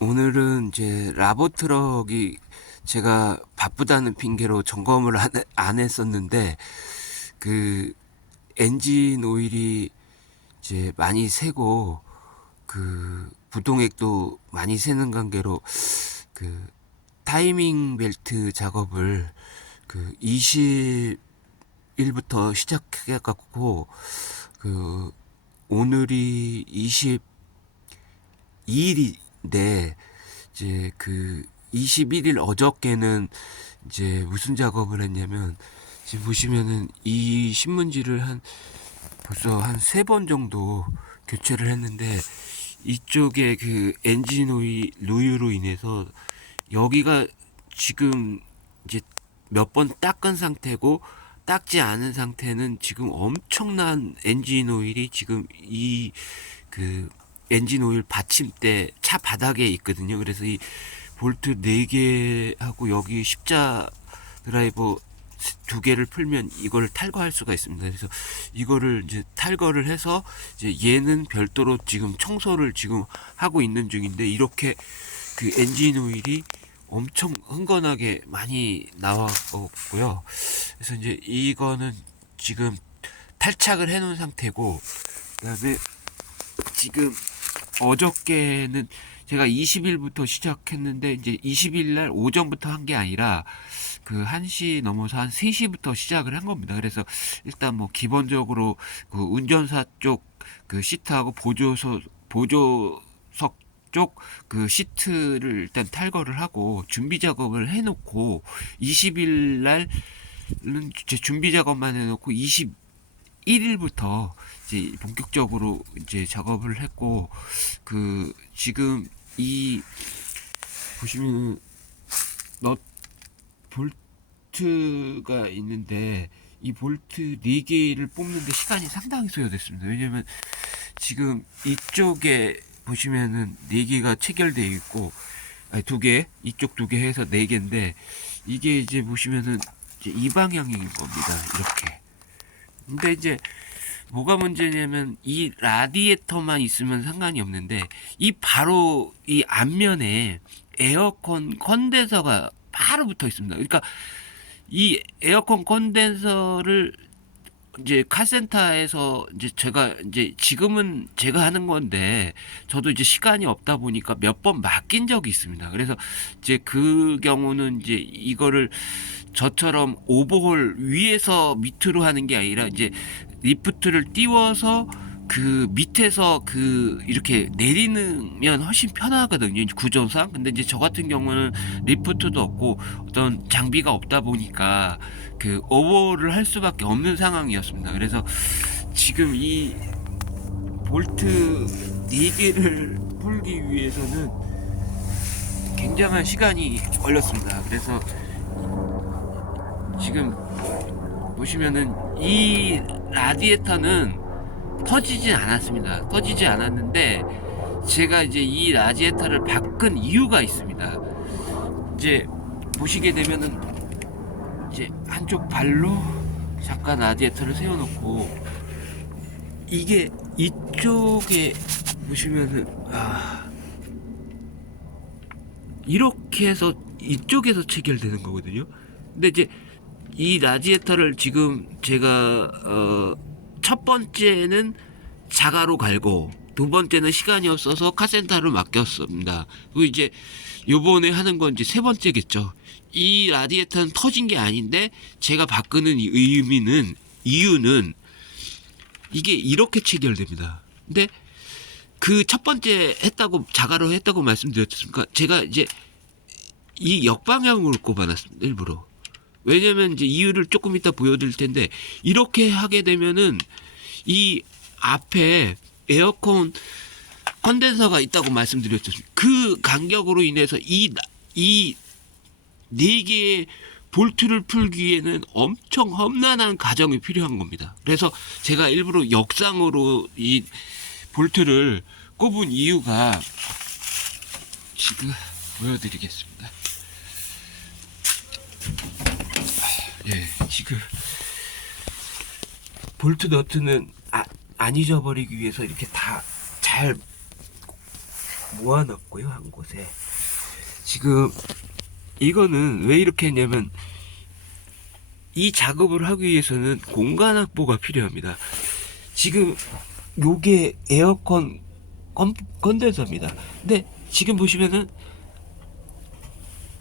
오늘은 이제 라보트럭이 제가 바쁘다는 핑계로 점검을 안 했었는데 그 엔진 오일이 이제 많이 새고 그 부동액도 많이 새는 관계로 그 타이밍 벨트 작업을 그 20일부터 시작해 갖고 그 오늘이 22일인데 이제 그 21일 어저께는 이제 무슨 작업을 했냐면 지금 보시면은 이 신문지를 벌써 한 3번 정도 교체를 했는데 이쪽에 그 엔진 오일 누유로 인해서 여기가 지금 이제 몇 번 닦은 상태고 닦지 않은 상태는 지금 엄청난 엔진 오일이 지금 이 그 엔진 오일 받침대 차 바닥에 있거든요. 그래서 이 볼트 4개하고 여기 십자 드라이버 2개를 풀면 이걸 탈거할 수가 있습니다. 그래서 이거를 이제 탈거를 해서 이제 얘는 별도로 지금 청소를 지금 하고 있는 중인데 이렇게 그 엔진 오일이 엄청 흥건하게 많이 나왔고요. 그래서 이제 이거는 지금 탈착을 해 놓은 상태고, 그다음에 지금 어저께는 제가 20일부터 시작했는데 이제 20일 날 오전부터 한 게 아니라 그 1시 넘어서 한 3시부터 시작을 한 겁니다. 그래서 일단 뭐 기본적으로 그 운전사 쪽 그 시트하고 보조석 쪽 그 시트를 일단 탈거를 하고 준비 작업을 해놓고 20일 날은 이제 준비 작업만 해놓고 21일부터 이제 본격적으로 이제 작업을 했고, 그 지금 이 보시면 넛 볼트가 있는데 이 볼트 4개를 뽑는데 시간이 상당히 소요됐습니다. 왜냐면 지금 이쪽에 보시면은 4개가 체결되어 있고, 아니 2개, 이쪽 2개 해서 4개인데 이게 이제 보시면은 이제 이 방향인 겁니다. 이렇게. 근데 이제 뭐가 문제냐면 이 라디에이터만 있으면 상관이 없는데 이 바로 이 앞면에 에어컨 컨덴서가 바로 붙어 있습니다. 그러니까 이 에어컨 컨덴서를 이제 카센터에서 이제 제가 이제 지금은 제가 하는 건데 저도 이제 시간이 없다 보니까 몇 번 맡긴 적이 있습니다. 그래서 이제 그 경우는 이제 이거를 저처럼 오버홀 위에서 밑으로 하는 게 아니라 이제 리프트를 띄워서 그 밑에서 그 이렇게 내리면 훨씬 편하거든요, 구조상. 근데 이제 저 같은 경우는 리프트도 없고 어떤 장비가 없다 보니까 그 오버를 할 수밖에 없는 상황이었습니다. 그래서 지금 이 볼트 4개를 풀기 위해서는 굉장한 시간이 걸렸습니다. 그래서 지금 보시면은 이 라디에이터는 터지지 않았는데 제가 이제 이 라디에이터를 바꾼 이유가 있습니다. 이제 보시게 되면은 이제 한쪽 발로 잠깐 라디에이터를 세워놓고 이게 이쪽에 보시면은 이렇게 해서 이쪽에서 체결되는 거거든요. 근데 이제 이 라디에이터를 지금 제가 첫 번째는 자가로 갈고 두 번째는 시간이 없어서 카센터로 맡겼습니다. 그리고 이제 요번에 하는 건 이제 3번째겠죠. 이 라디에이터는 터진 게 아닌데 제가 바꾸는 이유는 이게 이렇게 체결됩니다. 근데 그 첫 번째 자가로 했다고 말씀드렸습니까? 제가 이제 이 역방향으로 꼽아놨습니다. 일부러. 왜냐면 이제 이유를 조금 이따 보여드릴 텐데 이렇게 하게 되면은 이 앞에 에어컨 컨덴서가 있다고 말씀드렸습니다. 그 간격으로 인해서 이 4개의 볼트를 풀기에는 엄청 험난한 과정이 필요한 겁니다. 그래서 제가 일부러 역상으로 이 볼트를 꼽은 이유가 지금 보여드리겠습니다. 지금 볼트 너트는 안 잊어버리기 위해서 이렇게 다 잘 모아놨고요, 한 곳에. 지금 이거는 왜 이렇게 했냐면 이 작업을 하기 위해서는 공간 확보가 필요합니다. 지금 요게 에어컨 컨덴서입니다. 근데 지금 보시면은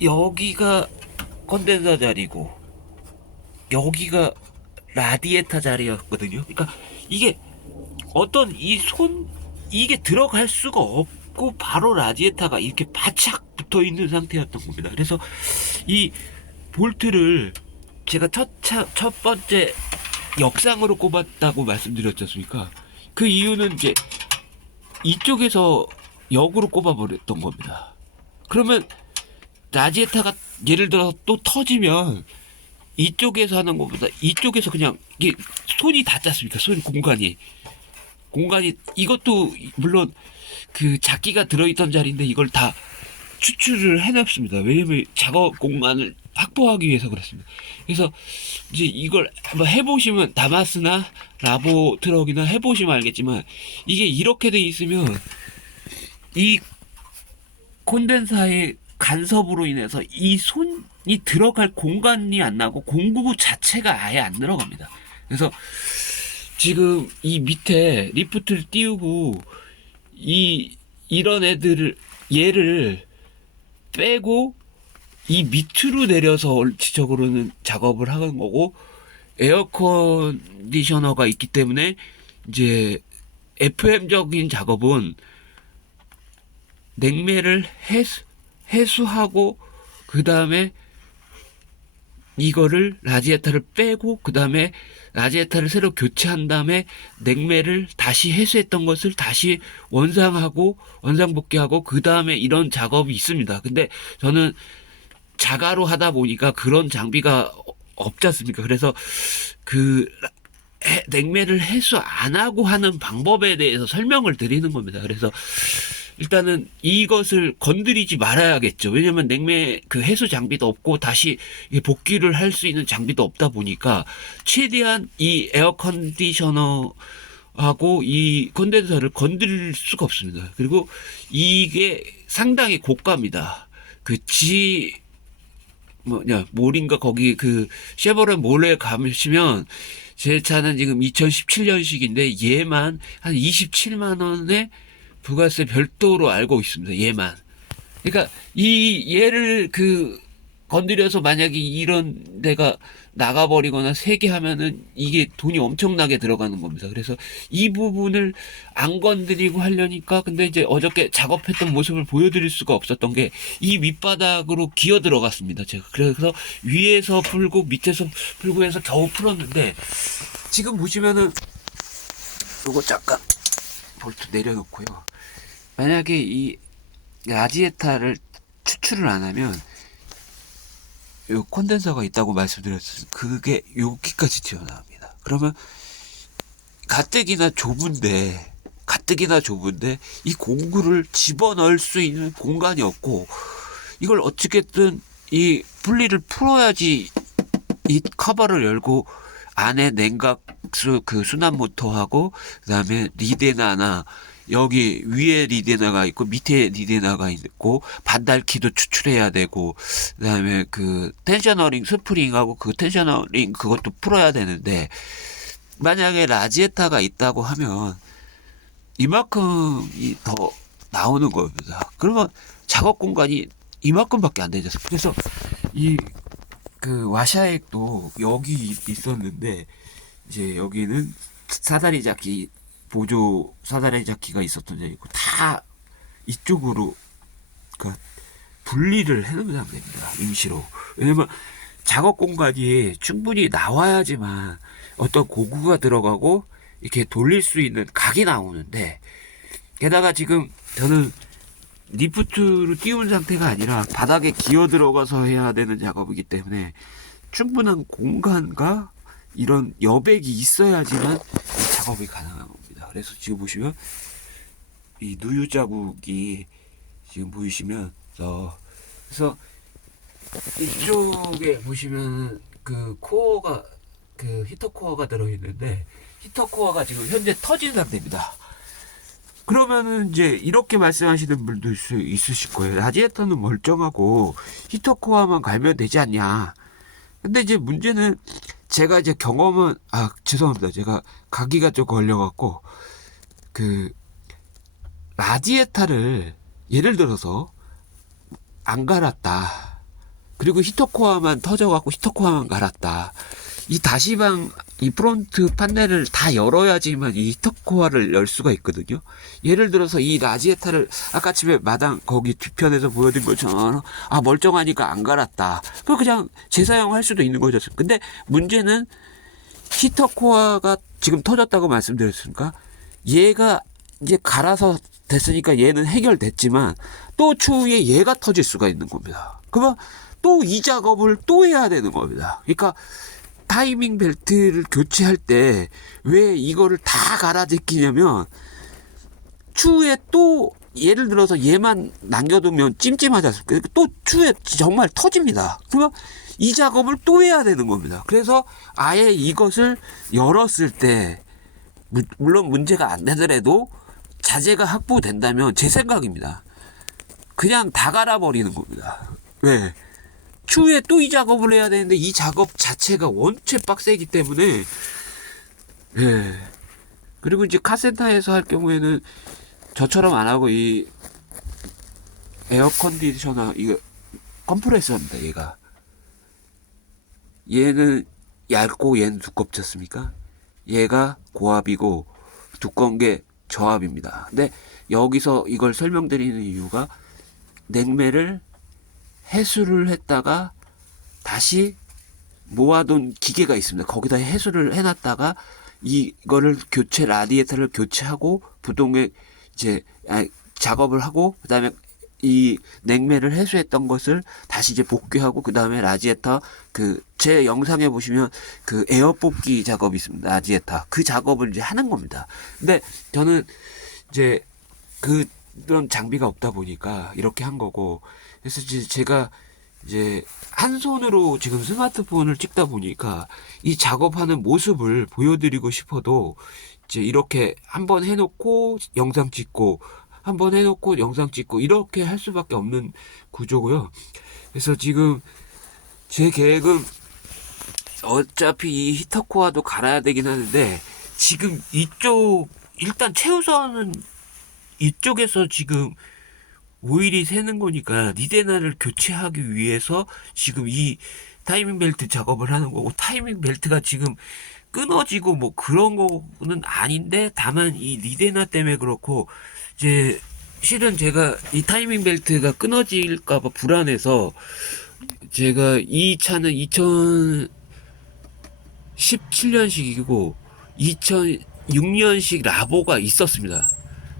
여기가 컨덴서 자리고 여기가 라디에이터 자리였거든요. 그러니까 이게 어떤 이게 들어갈 수가 없고 바로 라디에이터가 이렇게 바짝 붙어 있는 상태였던 겁니다. 그래서 이 볼트를 제가 첫 번째 역상으로 꼽았다고 말씀드렸지 않습니까? 그 이유는 이제 이쪽에서 역으로 꼽아버렸던 겁니다. 그러면 라디에이터가 예를 들어 또 터지면 이쪽에서 하는 것보다 이쪽에서 그냥 이게 손이 닿지 않습니까? 공간이 이것도 물론 그 작기가 들어있던 자리인데 이걸 다 추출을 해놨습니다. 왜냐면 작업 공간을 확보하기 위해서 그랬습니다. 그래서 이제 이걸 한번 해보시면 다마스나 라보 트럭이나 해보시면 알겠지만 이게 이렇게 돼 있으면 이 콘덴사의 간섭으로 인해서 이 손이 들어갈 공간이 안 나고 공구 자체가 아예 안 들어갑니다. 그래서 지금 이 밑에 리프트를 띄우고 이런 얘를 빼고 이 밑으로 내려서 원칙적으로는 작업을 하는 거고 에어 컨디셔너가 있기 때문에 이제 FM적인 작업은 냉매를 해수하고 그 다음에 이거를 라디에이터를 빼고 그 다음에 라디에이터를 새로 교체한 다음에 냉매를 다시 해수했던 것을 다시 원상복귀하고 그 다음에 이런 작업이 있습니다. 근데 저는 자가로 하다 보니까 그런 장비가 없지 않습니까? 그래서 그 냉매를 해수 안 하고 하는 방법에 대해서 설명을 드리는 겁니다. 그래서 일단은 이것을 건드리지 말아야겠죠. 왜냐면 냉매 그 해수 장비도 없고 다시 복귀를 할 수 있는 장비도 없다 보니까 최대한 이 에어 컨디셔너하고 이 컨덴서를 건드릴 수가 없습니다. 그리고 이게 상당히 고가입니다. 몰인가 거기 그 쉐보레 몰에 가시면 제 차는 지금 2017년식인데 얘만 한 27만 원에 부가세 별도로 알고 있습니다. 얘만. 그러니까 얘를 건드려서 만약에 이런 데가 나가버리거나 세게 하면은 이게 돈이 엄청나게 들어가는 겁니다. 그래서 이 부분을 안 건드리고 하려니까 근데 이제 어저께 작업했던 모습을 보여드릴 수가 없었던 게 이 밑바닥으로 기어 들어갔습니다. 제가 그래서 위에서 풀고 밑에서 풀고 해서 겨우 풀었는데 지금 보시면은 요거 잠깐 볼트 내려놓고요. 만약에 이 라디에이터를 추출을 안 하면 요 콘덴서가 있다고 말씀드렸습니다. 그게 여기까지 튀어나옵니다. 그러면 가뜩이나 좁은데 이 공구를 집어넣을 수 있는 공간이 없고 이걸 어떻게든 이 분리를 풀어야지 이 커버를 열고 안에 냉각수 그 순환 모터하고 그다음에 리데나나 여기 위에 리데나가 있고 밑에 리데나가 있고 반달키도 추출해야 되고 그다음에 그 텐셔너링 스프링하고 그 텐셔너링 그것도 풀어야 되는데 만약에 라디에이터가 있다고 하면 이만큼이 더 나오는 겁니다. 그러면 작업 공간이 이만큼밖에 안 되죠. 그래서 이 그 와샤액도 여기 있었는데 이제 여기는 사다리 잡기 보조 사다리 잡기가 있었던 데이고 다 이쪽으로 그 분리를 해놓으면 됩니다. 임시로. 왜냐면 작업 공간이 충분히 나와야지만 어떤 고구가 들어가고 이렇게 돌릴 수 있는 각이 나오는데 게다가 지금 저는 리프트로 띄운 상태가 아니라 바닥에 기어 들어가서 해야 되는 작업이기 때문에 충분한 공간과 이런 여백이 있어야지만 이 작업이 가능한 겁니다. 그래서 지금 보시면 이 누유 자국이 지금 보이시면 그래서 이쪽에 보시면 그 코어가 그 히터 코어가 들어있는데 히터 코어가 지금 현재 터진 상태입니다. 그러면은 이제 이렇게 말씀하시는 분도 있으실 거예요. 라디에이터는 멀쩡하고 히터코어만 갈면 되지 않냐. 근데 이제 문제는 제가 이제 경험은, 죄송합니다. 제가 감기가 좀 걸려갖고, 그, 라디에이터를 예를 들어서 안 갈았다. 그리고 히터코어만 터져갖고 히터코어만 갈았다. 이 다시방, 이 프론트 판넬을 다 열어야지만 이 히터코어를 열 수가 있거든요. 예를 들어서 이 라디에이터를 아까 집에 마당 거기 뒤편에서 보여드린 것처럼 멀쩡하니까 안 갈았다. 그냥 재사용할 수도 있는 거죠. 근데 문제는 히터코어가 지금 터졌다고 말씀드렸으니까 얘가 이제 갈아서 됐으니까 얘는 해결됐지만 또 추후에 얘가 터질 수가 있는 겁니다. 그러면 또 이 작업을 또 해야 되는 겁니다. 그러니까 타이밍 벨트를 교체할 때 왜 이거를 다 갈아 제끼냐면 추후에 또 예를 들어서 얘만 남겨두면 찜찜하지 않습니까? 또 추후에 정말 터집니다. 그러면 이 작업을 또 해야 되는 겁니다. 그래서 아예 이것을 열었을 때 물론 문제가 안 되더라도 자재가 확보된다면 제 생각입니다. 그냥 다 갈아버리는 겁니다. 왜? 추후에 또 이 작업을 해야 되는데 이 작업 자체가 원체 빡세기 때문에 그리고 이제 카센터에서 할 경우에는 저처럼 안 하고 이 에어 컨디셔너 이거 컴프레서입니다. 얘는 얇고 얘는 두껍지 않습니까? 얘가 고압이고 두꺼운 게 저압입니다. 근데 여기서 이걸 설명드리는 이유가 냉매를 해수를 했다가 다시 모아둔 기계가 있습니다. 거기다 해수를 해놨다가 이거를 라디에이터를 교체하고 부동에 이제 작업을 하고 그다음에 이 냉매를 해수했던 것을 다시 이제 복귀하고 그다음에 라디에이터 제 영상에 보시면 에어 뽑기 작업이 있습니다. 라디에이터 그 작업을 이제 하는 겁니다. 근데 저는 이제 그런 장비가 없다 보니까 이렇게 한 거고, 그래서 이제 제가 이제 한 손으로 지금 스마트폰을 찍다 보니까 이 작업하는 모습을 보여드리고 싶어도 이제 이렇게 한번 해놓고 영상 찍고 한번 해놓고 영상 찍고 이렇게 할 수밖에 없는 구조고요. 그래서 지금 제 계획은 어차피 이 히터코어도 갈아야 되긴 하는데 지금 일단 최우선은 이쪽에서 지금 오일이 새는 거니까 니데나를 교체하기 위해서 지금 이 타이밍 벨트 작업을 하는 거고, 타이밍 벨트가 지금 끊어지고 뭐 그런 거는 아닌데 다만 이 니데나 때문에 그렇고, 이제 실은 제가 이 타이밍 벨트가 끊어질까봐 불안해서 제가 이 차는 2017년식이고 2006년식 라보가 있었습니다.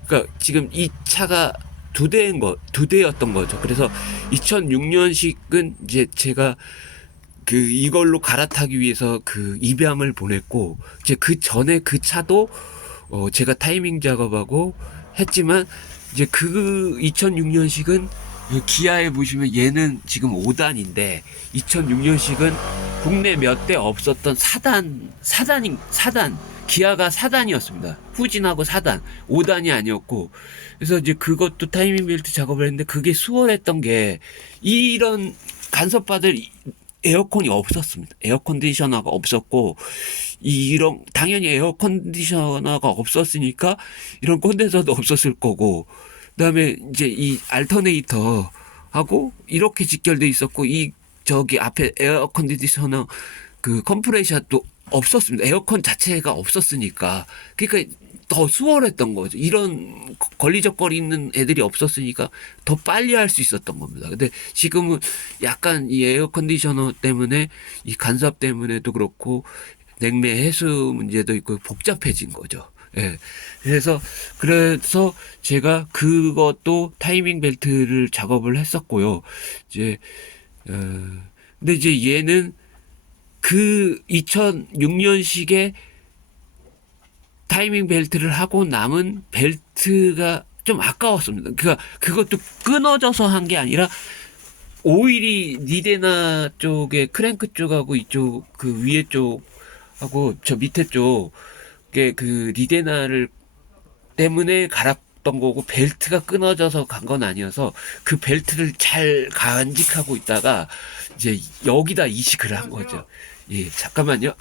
그러니까 지금 이 차가 두 대였던 거죠. 그래서 2006년식은 이제 제가 이걸로 갈아타기 위해서 입양을 보냈고, 이제 그 전에 그 차도 제가 타이밍 작업하고 했지만, 이제 2006년식은 기아에 보시면 얘는 지금 5단인데 2006년식은 국내 몇 대 없었던 4단 기아가 4단이었습니다. 후진하고 4단 5단이 아니었고, 그래서 이제 그것도 타이밍 벨트 작업을 했는데 그게 수월했던 게 이런 간섭받을 에어컨이 없었습니다. 에어 컨디셔너가 없었고, 당연히 에어 컨디셔너가 없었으니까 이런 콘덴서도 없었을 거고, 그 다음에 이제 이 알터네이터 하고 이렇게 직결돼 있었고, 저기 앞에 에어 컨디셔너 컴프레셔도 없었습니다. 에어컨 자체가 없었으니까. 그러니까 더 수월했던 거죠. 이런 걸리적거리는 애들이 없었으니까 더 빨리 할 수 있었던 겁니다. 근데 지금은 약간 이 에어 컨디셔너 때문에 이 간섭 때문에도 그렇고 냉매 해수 문제도 있고 복잡해진 거죠. 예. 그래서 제가 그것도 타이밍 벨트를 작업을 했었고요. 이제 근데 이제 얘는 2006년식의 타이밍 벨트를 하고 남은 벨트가 좀 아까웠습니다. 그것도 끊어져서 한 게 아니라 오일이 니데나 쪽에 크랭크 쪽하고 이쪽 위에 쪽하고 저 밑에 쪽에 니데나를 때문에 갔던 거고 벨트가 끊어져서 간 건 아니어서 그 벨트를 잘 간직하고 있다가 이제 여기다 이식을 한 거죠. 예, 잠깐만요.